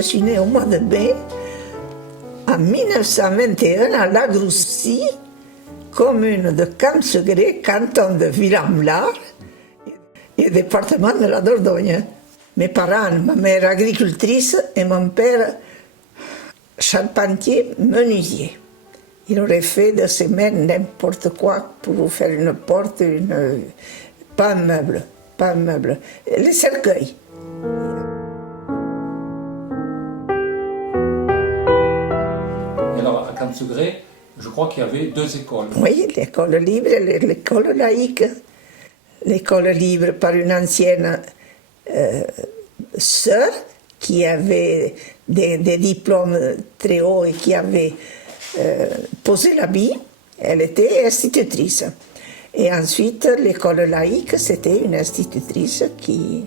je suis née au mois de mai, en 1921, à La Groussie, commune de Camp-Segré, canton de Villamlar, et département de la Dordogne. Mes parents, ma mère agricultrice et mon père charpentier menuisier. Il aurait fait de ses mains n'importe quoi pour vous faire une porte, pas un meuble, pas un meuble. Les cercueils. Et alors, à Camp-Segré, je crois qu'il y avait 2 écoles. Oui, l'école libre et l'école laïque. L'école libre par une ancienne sœur qui avait des diplômes très hauts et qui avait posé l'habit. Elle était institutrice. Et ensuite, l'école laïque, c'était une institutrice qui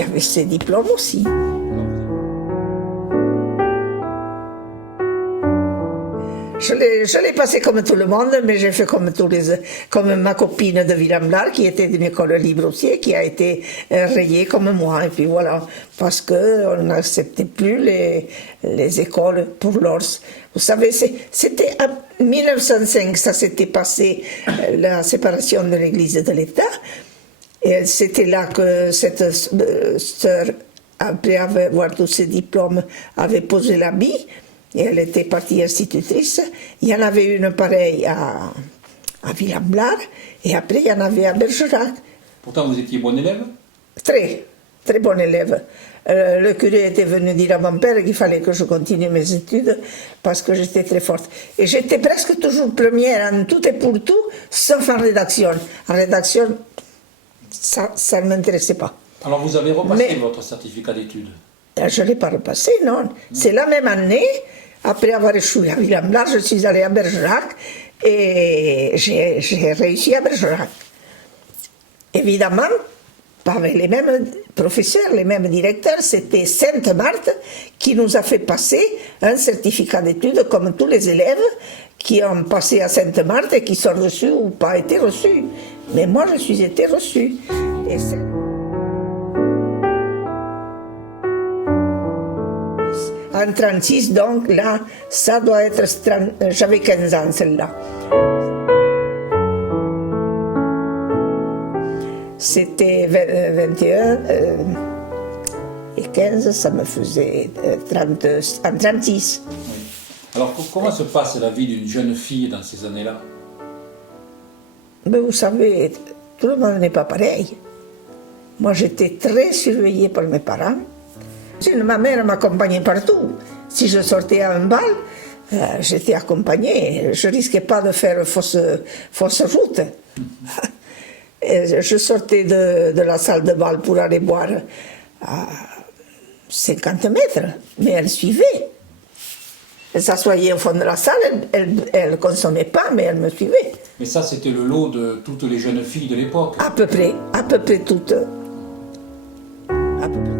avait ses diplômes aussi. Je l'ai passé comme tout le monde, mais j'ai fait comme ma copine de Villamlar, qui était d'une école libre aussi, et qui a été rayée comme moi. Et puis voilà, parce qu'on n'acceptait plus les écoles pour l'ORS. Vous savez, c'était en 1905, ça s'était passé, la séparation de l'Église et de l'État. Et c'était là que cette sœur, après avoir tous ses diplômes, avait posé l'habit. Et elle était partie institutrice. Il y en avait une pareille à Villamlar, et après il y en avait à Bergerac. Pourtant, vous étiez bon élève? Très, très bon élève. Le curé était venu dire à mon père qu'il fallait que je continue mes études parce que j'étais très forte. Et j'étais presque toujours première en tout et pour tout, sauf en rédaction. En rédaction, ça ne m'intéressait pas. Alors vous avez repassé votre certificat d'études? Je ne l'ai pas repassé, non. C'est la même année, après avoir échoué à Villamlar, je suis allée à Bergerac et j'ai réussi à Bergerac. Évidemment, pas avec les mêmes professeurs, les mêmes directeurs, c'était Sainte-Marthe qui nous a fait passer un certificat d'études comme tous les élèves qui ont passé à Sainte-Marthe et qui sont reçus ou pas été reçus. Mais moi, je suis été reçue. Et en 1936, donc là, ça doit être... J'avais 15 ans, celle-là. C'était 21 et 15, ça me faisait 32, en 36. Oui. Alors, comment se passe la vie d'une jeune fille dans ces années-là? Mais vous savez, tout le monde n'est pas pareil. Moi, j'étais très surveillée par mes parents. Ma mère m'accompagnait partout. Si je sortais à un bal, j'étais accompagnée. Je ne risquais pas de faire fausse route. Et je sortais de la salle de bal pour aller boire à 50 mètres, mais elle suivait. Elle s'assoyait au fond de la salle, elle ne consommait pas, mais elle me suivait. Mais ça, c'était le lot de toutes les jeunes filles de l'époque? À peu près toutes. À peu près.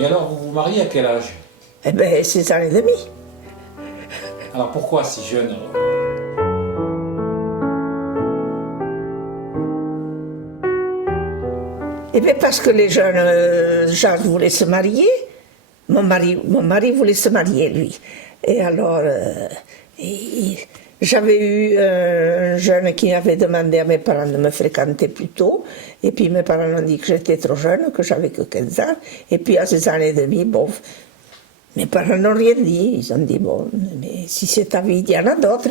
Et alors, vous vous mariez à quel âge? Eh bien, 6 ans et demi. Alors, pourquoi si jeune alors? Eh bien, parce que les jeunes gens voulaient se marier. Mon mari voulait se marier, lui. Et alors, j'avais eu un jeune qui avait demandé à mes parents de me fréquenter plus tôt. Et puis mes parents ont dit que j'étais trop jeune, que j'avais que 15 ans. Et puis à 6 ans et demi, bon, mes parents n'ont rien dit. Ils ont dit, bon, mais si c'est ta vie, il y en a d'autres.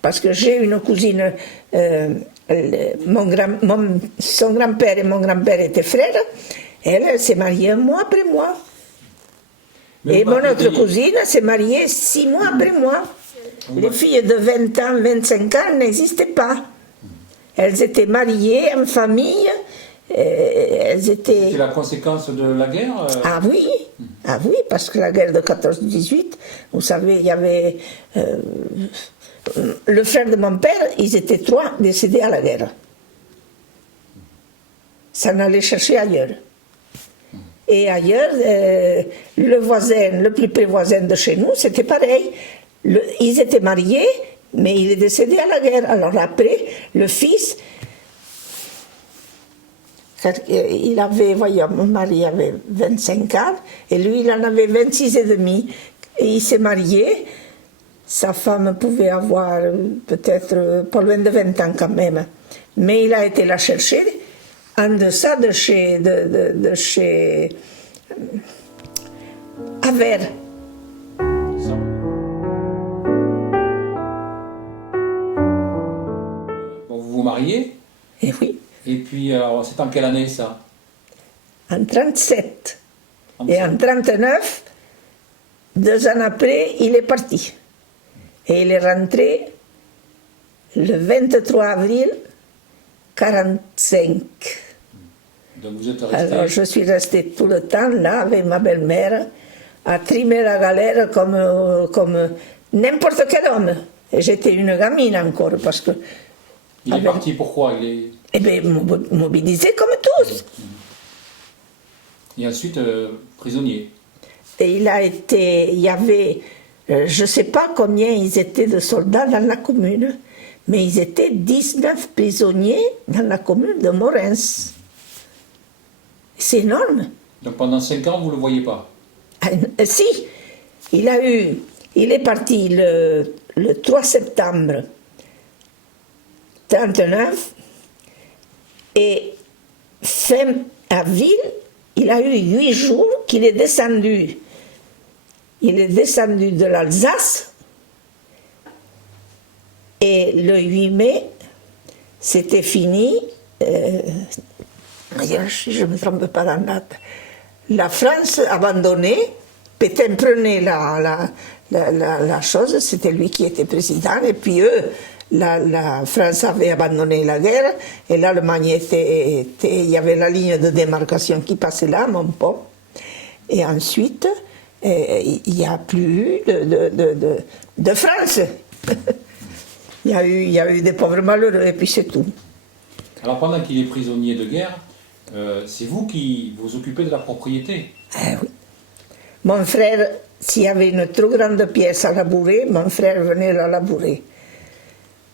Parce que j'ai une cousine, son grand-père et mon grand-père étaient frères. Elle s'est mariée un mois après moi. Et mon autre cousine s'est mariée 6 mois après moi. Les filles de 20 ans, 25 ans n'existaient pas. Elles étaient mariées en famille. C'était la conséquence de la guerre? Ah oui, parce que la guerre de 14-18, vous savez, il y avait... le frère de mon père, ils étaient 3 décédés à la guerre. Ça en allait chercher ailleurs. Et ailleurs, le plus près voisin de chez nous, c'était pareil. Ils étaient mariés, mais il est décédé à la guerre. Alors après, le fils Il avait, voyons, mon mari avait 25 ans, et lui, il en avait 26 et demi. Et il s'est marié. Sa femme pouvait avoir peut-être pas loin de 20 ans quand même. Mais il a été la chercher en deçà de chez Aver. Bon, vous vous mariez, Et oui, et puis alors, c'est en quelle année ça? en 37. Et en 39, 2 ans après, il est parti. Et il est rentré le 23 avril 45. Donc vous êtes resté... Alors je suis restée tout le temps là avec ma belle-mère à trimer la galère comme n'importe quel homme. Et j'étais une gamine encore parce que... Il est parti pourquoi? Eh bien, mobilisé comme tous. Et ensuite, prisonnier. Et il y avait, je ne sais pas combien ils étaient de soldats dans la commune, mais ils étaient 19 prisonniers dans la commune de Morens. C'est énorme. Donc pendant 5 ans, vous ne le voyez pas? Si, il est parti le 3 septembre 39 et fin avril, il a eu 8 jours qu'il est descendu. Il est descendu de l'Alsace et le 8 mai, c'était fini. Si je ne me trompe pas dans la date. La France abandonnait, Pétain prenait la chose, c'était lui qui était président, et puis eux, la France avait abandonné la guerre, et l'Allemagne il y avait la ligne de démarcation qui passait là, mon pont. Et ensuite, il n'y a plus de France. il y a eu des pauvres malheureux, et puis c'est tout. Alors pendant qu'il est prisonnier de guerre, c'est vous qui vous occupez de la propriété? Oui. Mon frère, s'il y avait une trop grande pièce à labourer, mon frère venait la labourer.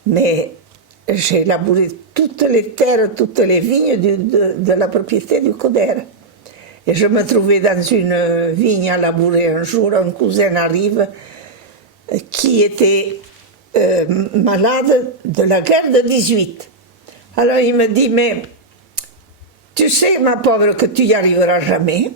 Mais j'ai labouré toutes les terres, toutes les vignes de la propriété du Coder. Et je me trouvais dans une vigne à labourer un jour, un cousin arrive qui était malade de la guerre de 18. Alors il me dit, mais tu sais, ma pauvre, que tu n'y arriveras jamais.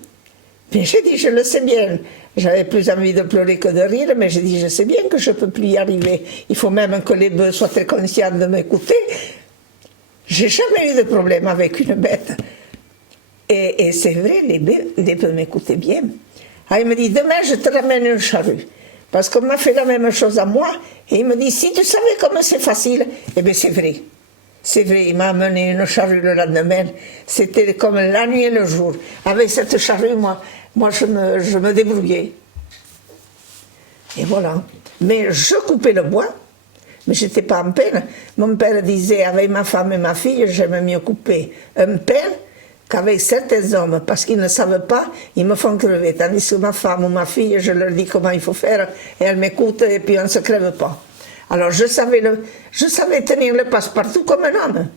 Mais j'ai dit, je le sais bien. J'avais plus envie de pleurer que de rire, mais j'ai dit, je sais bien que je ne peux plus y arriver. Il faut même que les bœufs soient très conscients de m'écouter. J'ai jamais eu de problème avec une bête. Et c'est vrai, les bœufs m'écoutaient bien. Alors il me dit, demain je te ramène une charrue. Parce qu'on m'a fait la même chose à moi. Et il me dit, si tu savais comment c'est facile, eh bien c'est vrai. C'est vrai, il m'a amené une charrue le lendemain. C'était comme la nuit et le jour. Avec cette charrue, moi je me débrouillais. Et voilà. Mais je coupais le bois, mais je n'étais pas en peine. Mon père disait, avec ma femme et ma fille, j'aime mieux couper un pain qu'avec certains hommes, parce qu'ils ne savent pas, ils me font crever. Tandis que ma femme ou ma fille, je leur dis comment il faut faire, et elles m'écoutent, et puis on ne se crève pas. Alors je savais tenir le passe-partout comme un homme.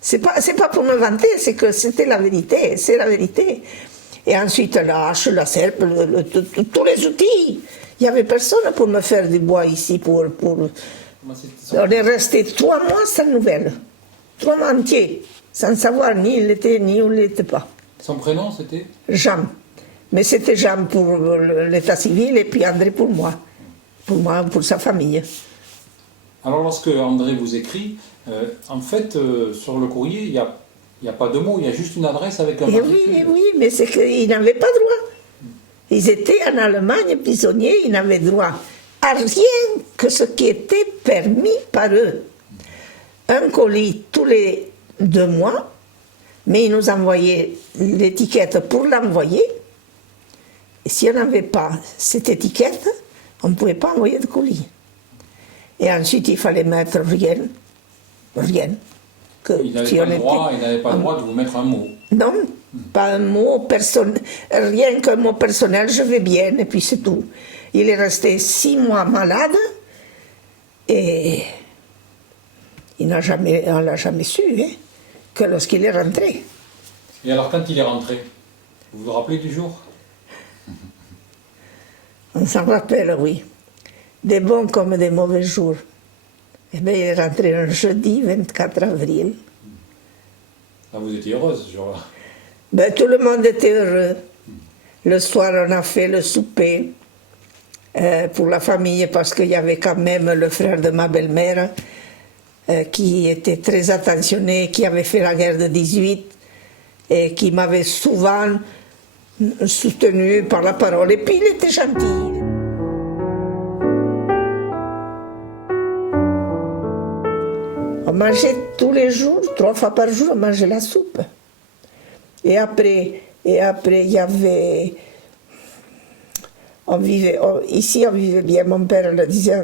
C'est pas pour me vanter, c'est que c'était la vérité, c'est la vérité. Et ensuite la hache, la serpe, tous les outils. Il n'y avait personne pour me faire du bois ici. On est resté 3 mois sans nouvelles. 3 mois entiers, sans savoir ni il l'était ni où il l'était pas. Son prénom c'était? Jean. Mais c'était Jean pour l'état civil et puis André pour moi. Pour sa famille. Alors lorsque André vous écrit, en fait, sur le courrier, il n'y a pas de mots, il y a juste une adresse avec un matricule. Oui, mais c'est qu'ils n'avaient pas droit. Ils étaient en Allemagne prisonniers, ils n'avaient droit à rien que ce qui était permis par eux. Un colis tous les 2 mois, mais ils nous envoyaient l'étiquette pour l'envoyer. Et si on n'avait pas cette étiquette, on ne pouvait pas envoyer de colis. Et ensuite, il fallait mettre rien. Il n'avait pas le droit de vous mettre un mot. Non, pas un mot personnel, rien qu'un mot personnel, je vais bien, et puis c'est tout. Il est resté 6 mois malade, et on ne l'a jamais su, hein, que lorsqu'il est rentré. Et alors, quand il est rentré, vous vous rappelez du jour? On s'en rappelle, oui. Des bons comme des mauvais jours. Eh bien, il est rentré un jeudi 24 avril. Ah, vous étiez heureuse ce jour-là. Ben, tout le monde était heureux. Le soir, on a fait le souper pour la famille parce qu'il y avait quand même le frère de ma belle-mère qui était très attentionné, qui avait fait la guerre de 18 et qui m'avait souvent soutenu par la parole. Et puis, il était gentil. On mangeait tous les jours, 3 fois par jour, on mangeait la soupe. Et après, il y avait... Ici, on vivait bien. Mon père disait,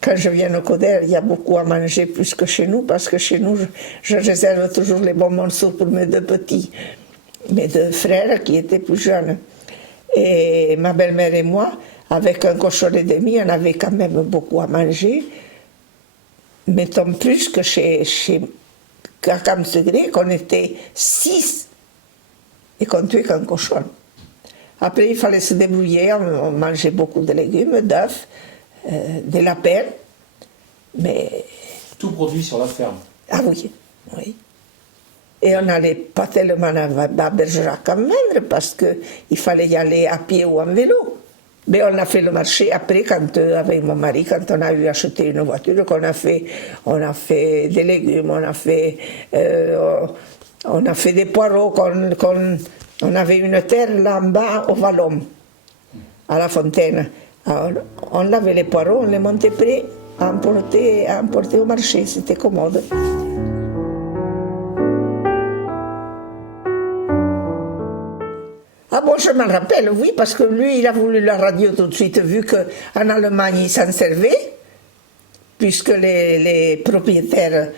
quand je viens au Coder, il y a beaucoup à manger plus que chez nous, parce que chez nous, je réserve toujours les bons morceaux pour mes 2 petits, mes 2 frères qui étaient plus jeunes. Et ma belle-mère et moi, avec un cochon et demi, on avait quand même beaucoup à manger. Mettons plus que chez Cacam Segré, qu'on était 6 et qu'on tuait qu'un cochon. Après, il fallait se débrouiller, on mangeait beaucoup de légumes, d'œufs, des lapins, mais... Tout produit sur la ferme. Ah oui, oui. Et on n'allait pas tellement à Bergerac en vendre, parce qu'il fallait y aller à pied ou en vélo. Mais on a fait le marché après, avec mon mari, quand on a eu acheté une voiture, on a fait des légumes, on a fait des poireaux, on avait une terre là en bas au Vallon, à la fontaine. Alors, on lavait les poireaux, on les montait près, à emporter au marché, c'était commode. Ah bon, je m'en rappelle, oui, parce que lui, il a voulu la radio tout de suite, vu qu'en Allemagne, il s'en servait, puisque les propriétaires,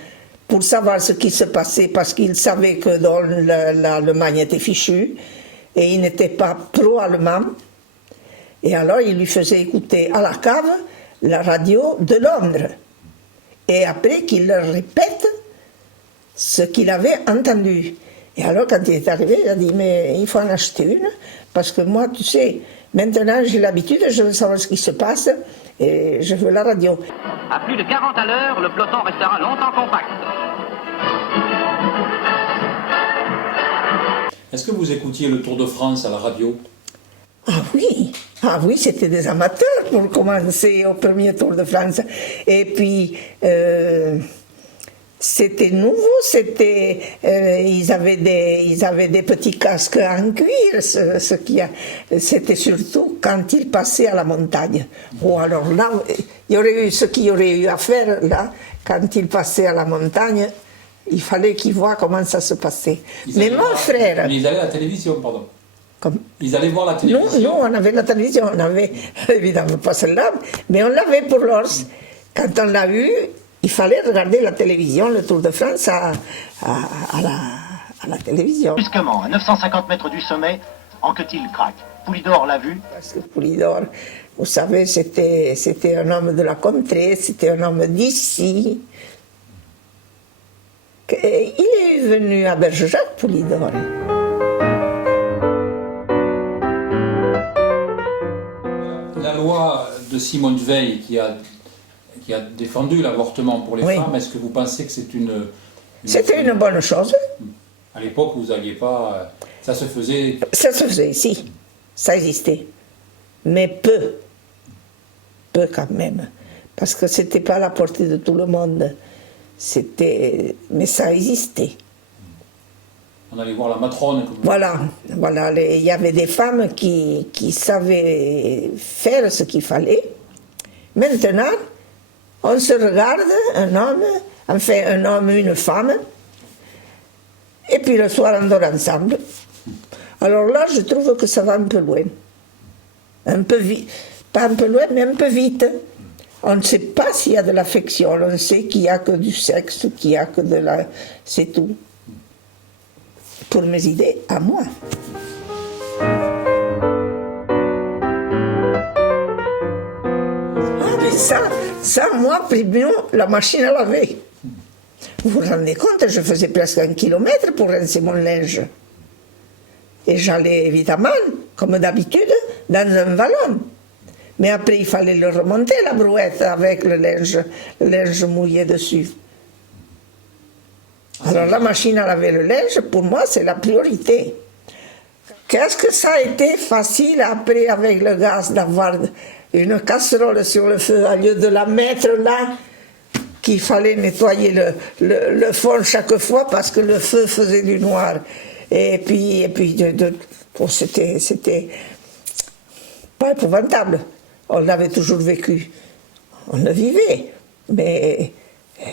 pour savoir ce qui se passait, parce qu'ils savaient que dans l'Allemagne était fichue, et il n'était pas pro-allemand, et alors il lui faisait écouter à la cave la radio de Londres, et après qu'il leur répète ce qu'il avait entendu. Et alors, quand il est arrivé, il a dit, mais il faut en acheter une, parce que moi, tu sais, maintenant j'ai l'habitude, je veux savoir ce qui se passe, et je veux la radio. À plus de 40 à l'heure, le peloton restera longtemps compact. Est-ce que vous écoutiez le Tour de France à la radio? Ah oui, c'était des amateurs pour commencer au premier Tour de France. Et puis... c'était nouveau, ils avaient des petits casques en cuir, c'était surtout quand ils passaient à la montagne. Ou alors là, il y aurait eu ce qu'il y aurait eu à faire là, quand ils passaient à la montagne, il fallait qu'ils voient comment ça se passait. Mais mon frère... Ils allaient à la télévision, pardon. Comme, ils allaient voir la télévision. Non, on avait la télévision, on avait évidemment pas celle-là, mais on l'avait pour l'Ors. Quand on l'a eu, il fallait regarder la télévision, le Tour de France à la télévision. Brusquement, à 950 mètres du sommet, Anquetil craque. Poulidor l'a vu. Parce que Poulidor, vous savez, c'était un homme de la contrée, c'était un homme d'ici. Il est venu à Bergerac, Poulidor. La loi de Simone Veil qui a défendu l'avortement pour les femmes, est-ce que vous pensez que c'est C'était une bonne chose. À l'époque, vous n'aviez pas... Ça se faisait... Ça se faisait, si. Ça existait. Mais peu. Peu quand même. Parce que ce n'était pas à la portée de tout le monde. Mais ça existait. On allait voir la matrone. Voilà. Il y avait des femmes qui savaient faire ce qu'il fallait. Maintenant, on se regarde, un homme, une femme, et puis le soir on dort ensemble. Alors là, je trouve que ça va un peu loin. Un peu vite. Pas un peu loin, mais un peu vite. On ne sait pas s'il y a de l'affection, on sait qu'il n'y a que du sexe, qu'il n'y a que de la... C'est tout. Pour mes idées, à moi. Ah, mais ça, moi, premièrement, la machine à laver. vous vous rendez compte, je faisais presque 1 kilomètre pour rincer mon linge. Et j'allais évidemment, comme d'habitude, dans un vallon. Mais après, il fallait le remonter, la brouette, avec le linge mouillé dessus. Alors la machine à laver le linge, pour moi, c'est la priorité. Qu'est-ce que ça a été facile après, avec le gaz, d'avoir une casserole sur le feu, au lieu de la mettre là, qu'il fallait nettoyer le fond chaque fois, parce que le feu faisait du noir. Et puis bon, c'était pas épouvantable. On l'avait toujours vécu. On le vivait. Mais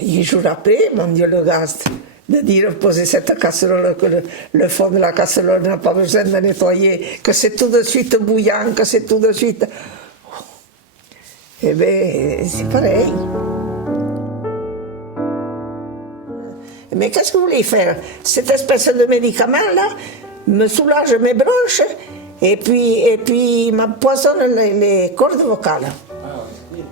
8 jours après, mon Dieu, le gaz, de dire poser cette casserole, que le fond de la casserole n'a pas besoin de nettoyer, que c'est tout de suite bouillant, que c'est tout de suite. Eh bien, c'est pareil. Mais qu'est-ce que vous voulez faire? Cette espèce de médicament-là me soulage mes bronches et puis m'empoisonne les cordes vocales. Ah, oui.